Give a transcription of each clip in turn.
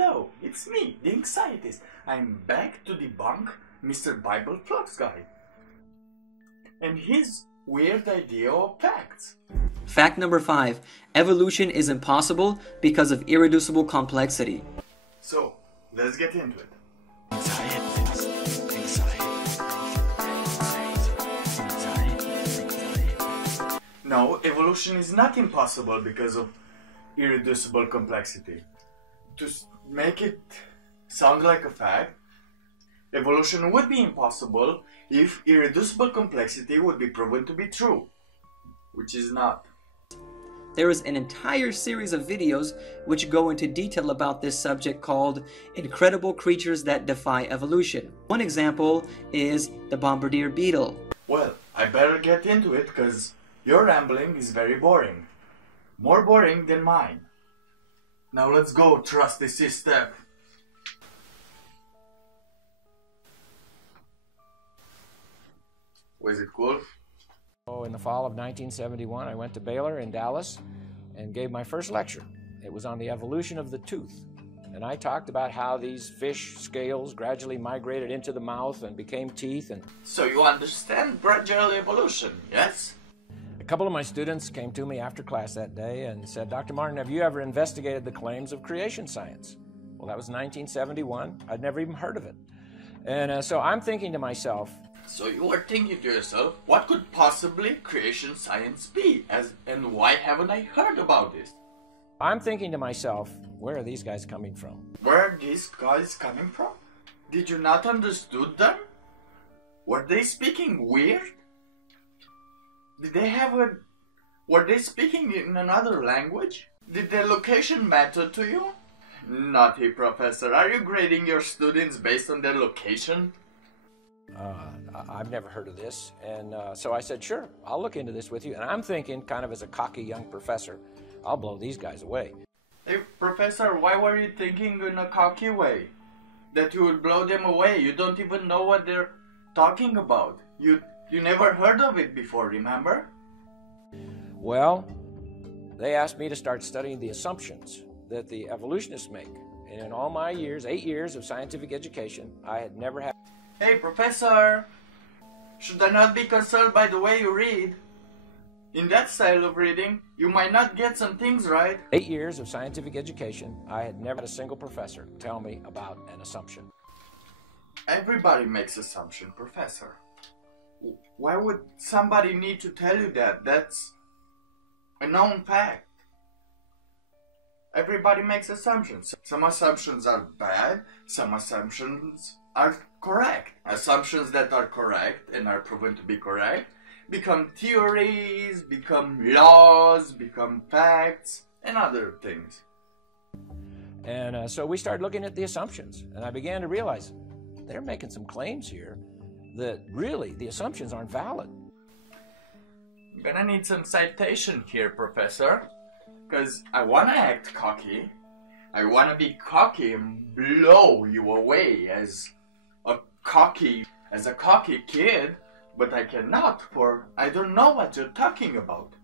Hello, it's me, the anxietist. I'm back to debunk Mr. Bible Flux guy and his weird idea of facts. Fact number 5. Evolution is impossible because of irreducible complexity. So, let's get into it. No, evolution is not impossible because of irreducible complexity. To make it sound like a fact, evolution would be impossible if irreducible complexity would be proven to be true, which is not. There is an entire series of videos which go into detail about this subject called Incredible Creatures That Defy Evolution. One example is the Bombardier beetle. Well, I better get into it because your rambling is very boring. More boring than mine. Now let's go, trusty sister. Was it cool? In the fall of 1971, I went to Baylor in Dallas and gave my first lecture. It was on the evolution of the tooth. And I talked about how these fish scales gradually migrated into the mouth and became teeth. And so you understand gradual evolution, yes? a couple of my students came to me after class that day and said, Dr. Martin, have you ever investigated the claims of creation science? Well, that was 1971. I'd never even heard of it. And so I'm thinking to myself, so you were thinking to yourself, what could possibly creation science be? And why haven't I heard about this? I'm thinking to myself, where are these guys coming from? Where are these guys coming from? Did you not understood them? Were they speaking weird? Did they have were they speaking in another language? Did their location matter to you? Naughty professor, are you grading your students based on their location? I've never heard of this, and so I said, sure, I'll look into this with you. And I'm thinking, kind of as a cocky young professor, I'll blow these guys away. Hey, professor, why were you thinking in a cocky way? That you would blow them away? You don't even know what they're talking about. You never heard of it before, remember? Well, they asked me to start studying the assumptions that the evolutionists make. And in all my years, 8 years of scientific education, I had never had... Hey, professor! Should I not be concerned by the way you read? In that style of reading, you might not get some things right. 8 years of scientific education, I had never had a single professor tell me about an assumption. Everybody makes assumption, professor. Why would somebody need to tell you that? That's a known fact. Everybody makes assumptions. Some assumptions are bad, some assumptions are correct. Assumptions that are correct and are proven to be correct become theories, become laws, become facts, and other things. And so we started looking at the assumptions, and I began to realize they're making some claims here that really the assumptions aren't valid. I'm gonna need some citation here, professor, because I wanna act cocky. I wanna be cocky and blow you away as a cocky kid, but I cannot, for I don't know what you're talking about.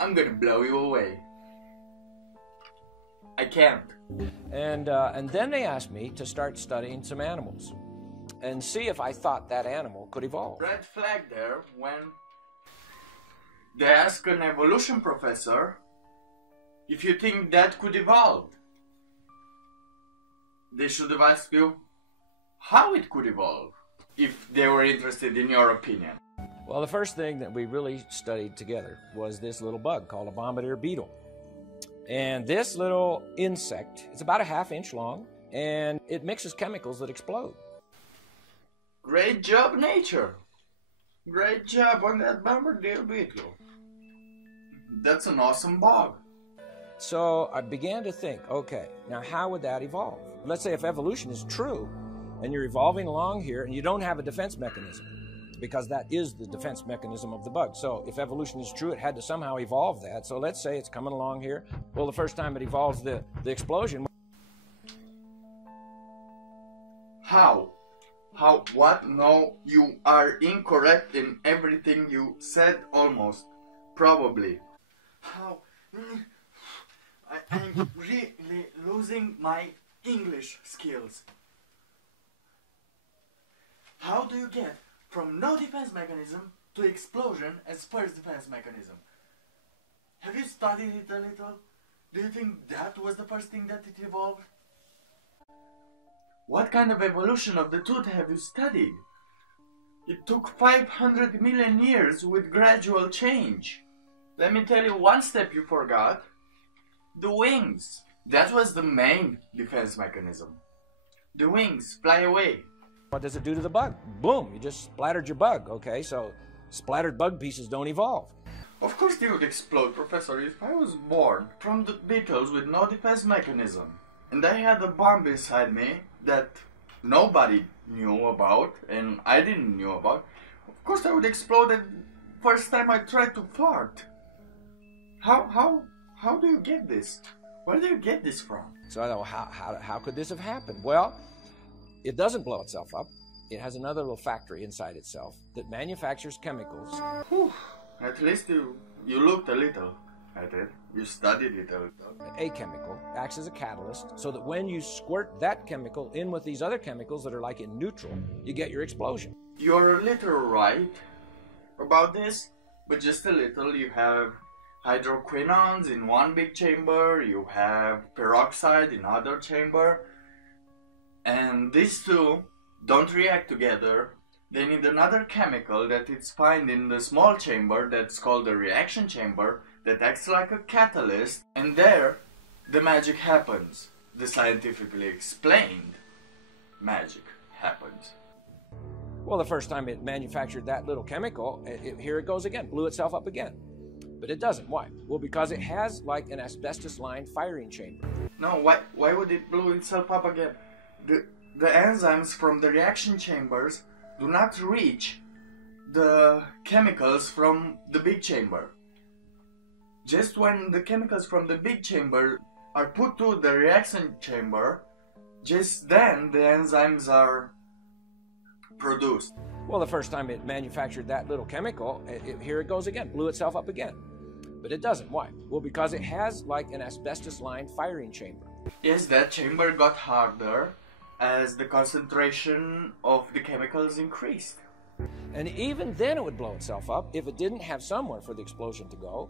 I'm gonna blow you away. I can't. And then they asked me to start studying some animals and see if I thought that animal could evolve. Red flag there when they ask an evolution professor if you think that could evolve. They should have asked you how it could evolve, if they were interested in your opinion. Well, the first thing that we really studied together was this little bug called a Bombardier beetle. And this little insect is about a ½ inch long, and it mixes chemicals that explode. Great job, nature. Great job on that Bombardier beetle. That's an awesome bug. So I began to think, okay, now how would that evolve? Let's say if evolution is true, and you're evolving along here, and you don't have a defense mechanism, because that is the defense mechanism of the bug. So if evolution is true, it had to somehow evolve that. So let's say it's coming along here. Well, the first time it evolves the explosion. How? How? What? No, you are incorrect in everything you said, almost. Probably. How? I'm really losing my English skills. How do you get from no defense mechanism to explosion as first defense mechanism? Have you studied it a little? Do you think that was the first thing that it evolved? What kind of evolution of the tooth have you studied? It took 500 million years with gradual change. Let me tell you one step you forgot. The wings. That was the main defense mechanism. The wings fly away. What does it do to the bug? Boom, you just splattered your bug, okay? So splattered bug pieces don't evolve. Of course they would explode, Professor. If I was born from the beetles with no defense mechanism, and I had a bomb inside me that nobody knew about, and I didn't know about, of course I would explode the first time I tried to fart. How do you get this? Where do you get this from? So I thought, how could this have happened? Well, it doesn't blow itself up. It has another little factory inside itself that manufactures chemicals. Whew. At least you looked a little at it. You studied it a little. A chemical acts as a catalyst so that when you squirt that chemical in with these other chemicals that are like in neutral, you get your explosion. You're a little right about this, but just a little. You have hydroquinones in one big chamber, you have peroxide in other chamber, and these two don't react together. They need another chemical that is found in the small chamber that's called the reaction chamber that acts like a catalyst, and there the magic happens. The scientifically explained magic happens. Well, the first time it manufactured that little chemical, here it goes again, blew itself up again. But it doesn't. Why? Well, because it has like an asbestos-lined firing chamber. No, why would it blow itself up again? The enzymes from the reaction chambers do not reach the chemicals from the big chamber. Just when the chemicals from the big chamber are put to the reaction chamber, just then the enzymes are produced. Well, the first time it manufactured that little chemical, here it goes again, blew itself up again. But it doesn't. Why? Well, because it has like an asbestos-lined firing chamber. Yes, that chamber got harder as the concentration of the chemicals increased. And even then it would blow itself up if it didn't have somewhere for the explosion to go.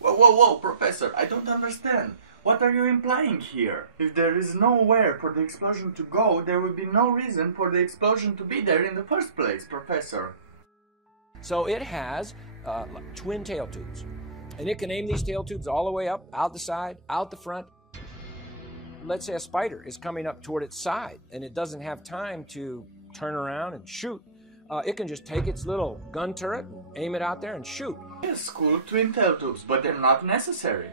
Whoa, Professor, I don't understand. What are you implying here? If there is nowhere for the explosion to go, there would be no reason for the explosion to be there in the first place, Professor. So it has like twin tail tubes. And it can aim these tail tubes all the way up, out the side, out the front. Let's say a spider is coming up toward its side and it doesn't have time to turn around and shoot. It can just take its little gun turret and aim it out there and shoot. Yes, cool twin tail tubes, but they're not necessary.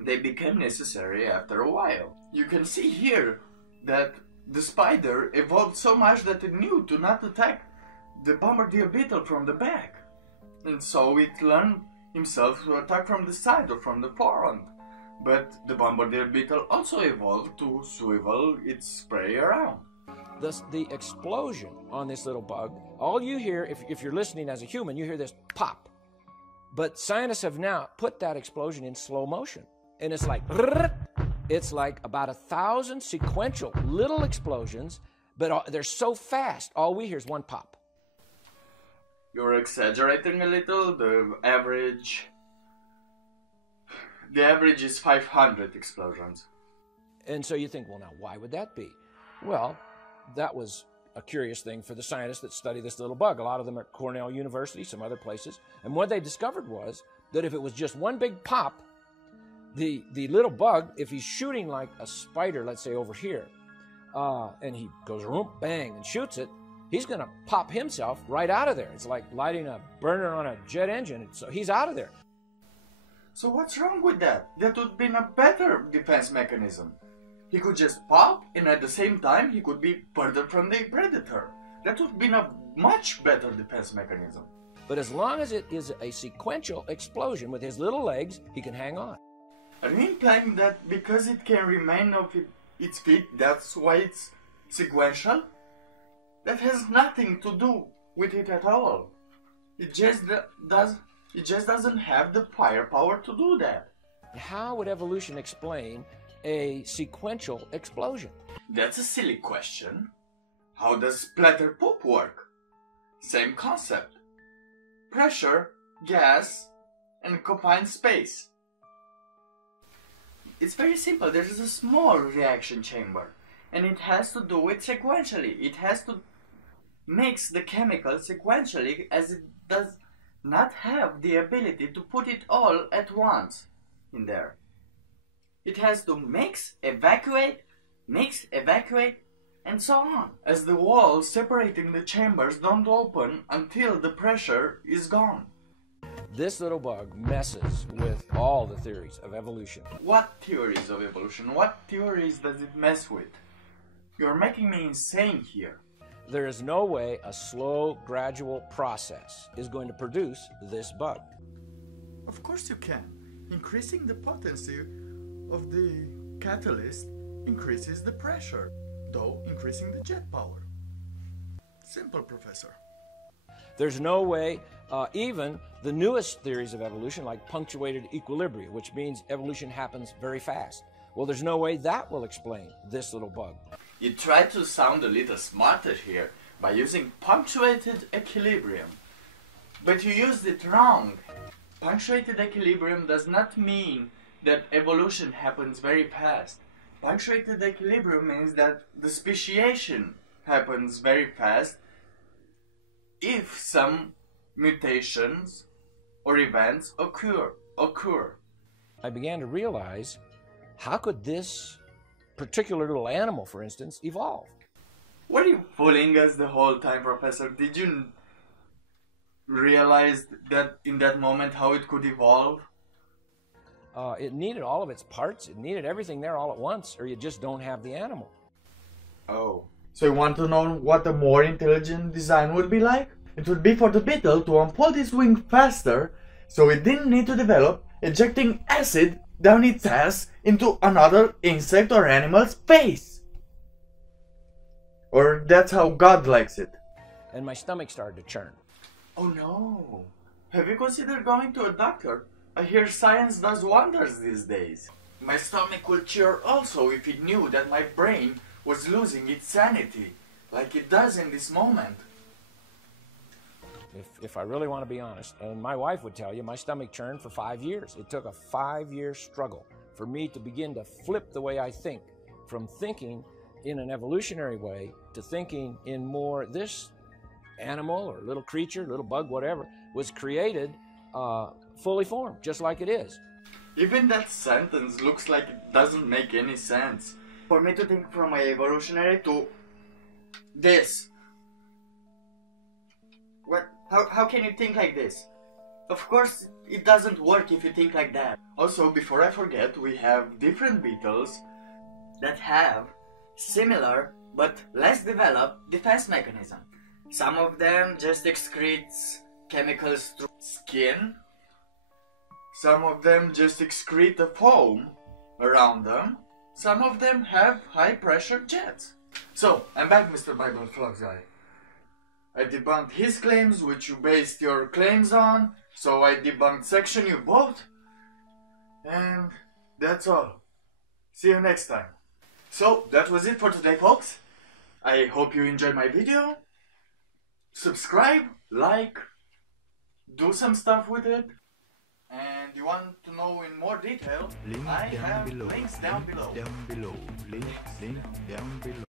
They became necessary after a while. You can see here that the spider evolved so much that it knew to not attack the Bombardier beetle from the back. And so it learned himself to attack from the side or from the front. But the Bombardier beetle also evolved to swivel its prey around. Thus, the explosion on this little bug, all you hear, if you're listening as a human, you hear this pop. But scientists have now put that explosion in slow motion. And it's like about 1,000 sequential little explosions, but they're so fast, all we hear is one pop. You're exaggerating a little. The average is 500 explosions. And so you think, well, now, why would that be? Well, that was a curious thing for the scientists that study this little bug. A lot of them are at Cornell University, some other places. And what they discovered was that if it was just one big pop, the little bug, if he's shooting like a spider, let's say over here, and he goes bang and shoots it, he's going to pop himself right out of there. It's like lighting a burner on a jet engine. So he's out of there. So what's wrong with that? That would have been a better defense mechanism. He could just pop, and at the same time, he could be further from the predator. That would have been a much better defense mechanism. But as long as it is a sequential explosion with his little legs, he can hang on. Are you implying that because it can remain off its feet, that's why it's sequential? That has nothing to do with it at all. It just doesn't have the firepower to do that. How would evolution explain a sequential explosion. That's a silly question. How does splatter poop work? Same concept. Pressure, gas, and confined space. It's very simple. There is a small reaction chamber, and it has to do it sequentially. It has to mix the chemicals sequentially, as it does not have the ability to put it all at once in there. It has to mix, evacuate, and so on, as the walls separating the chambers don't open until the pressure is gone. This little bug messes with all the theories of evolution. What theories of evolution? What theories does it mess with? You're making me insane here. There is no way a slow, gradual process is going to produce this bug. Of course you can. Increasing the potency of the catalyst increases the pressure, though increasing the jet power. Simple, Professor. There's no way, even the newest theories of evolution, like punctuated equilibria, which means evolution happens very fast. Well, there's no way that will explain this little bug. You try to sound a little smarter here by using punctuated equilibrium, but you used it wrong. Punctuated equilibrium does not mean that evolution happens very fast. Punctuated equilibrium means that the speciation happens very fast if some mutations or events occur. I began to realize, how could this particular little animal, for instance, evolve? Were you fooling us the whole time, Professor? Did you realize that in that moment how it could evolve? It needed all of its parts. It needed everything there all at once, or you just don't have the animal. Oh. So you want to know what a more intelligent design would be like? It would be for the beetle to unfold its wing faster, so it didn't need to develop ejecting acid down its ass into another insect or animal's face. Or that's how God likes it. And my stomach started to churn. Oh no. Have you considered going to a doctor? I hear science does wonders these days. My stomach will cheer also if it knew that my brain was losing its sanity, like it does in this moment. If I really want to be honest, and my wife would tell you, my stomach churned for 5 years. It took a 5-year struggle for me to begin to flip the way I think, from thinking in an evolutionary way to thinking in more, this animal or little creature, little bug, whatever, was created fully formed, just like it is. Even that sentence looks like it doesn't make any sense. For me to think from a evolutionary to this. What? How can you think like this? Of course, it doesn't work if you think like that. Also, before I forget, we have different beetles that have similar but less developed defense mechanism. Some of them just excrete chemicals through skin. Some of them just excrete a foam around them. Some of them have high pressure jets. So, I'm back, Mr. Bible Flux guy. I debunked his claims, which you based your claims on, so I debunked section you both. And that's all. See you next time. So, that was it for today, folks. I hope you enjoyed my video. Subscribe, like, do some stuff with it. And you want to know in more detail, I have links down below. Link down below.